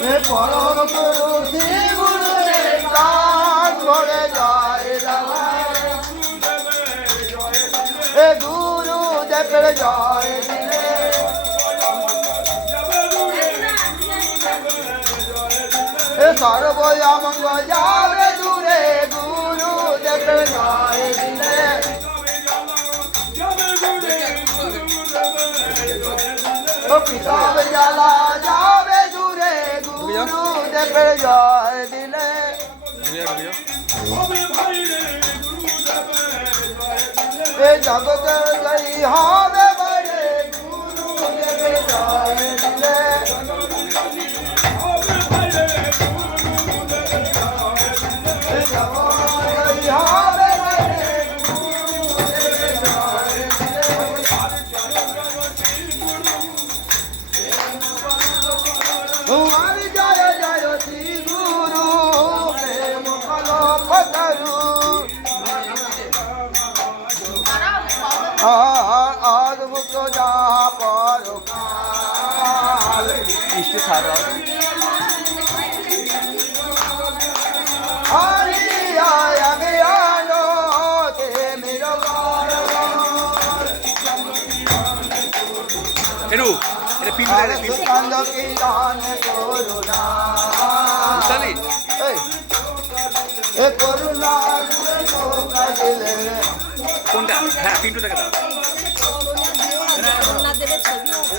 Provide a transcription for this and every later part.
পরম গুরু শ্রী গুরুদেব প্রাণ ভরে জয় হে গুরুদেবের জয় দিলে হে সর্বমঙ্গল যাবে দূরে গুরুদেবের জয় দিলে পিতাব জ্বালা যাবে দূরে গুরুদেবের জয় দিলে এ জগৎ জয়ী হবে বলে গুরুদেবের জয় দিলে অদ্ভুত যা পরকাল মিষ্টি খাওয়া আমি আনো তে মেরো এরু এটা পিন করে পিন সুকান্ত কি দান করুণা এ করুণা দিলে কোনটা হ্যাঁ পিন্টুটাকে দাও জগন্নাথদেবের ছবি আছে।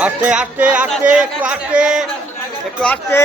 আস্তে আস্তে আস্তে একটু আস্তে একটু আস্তে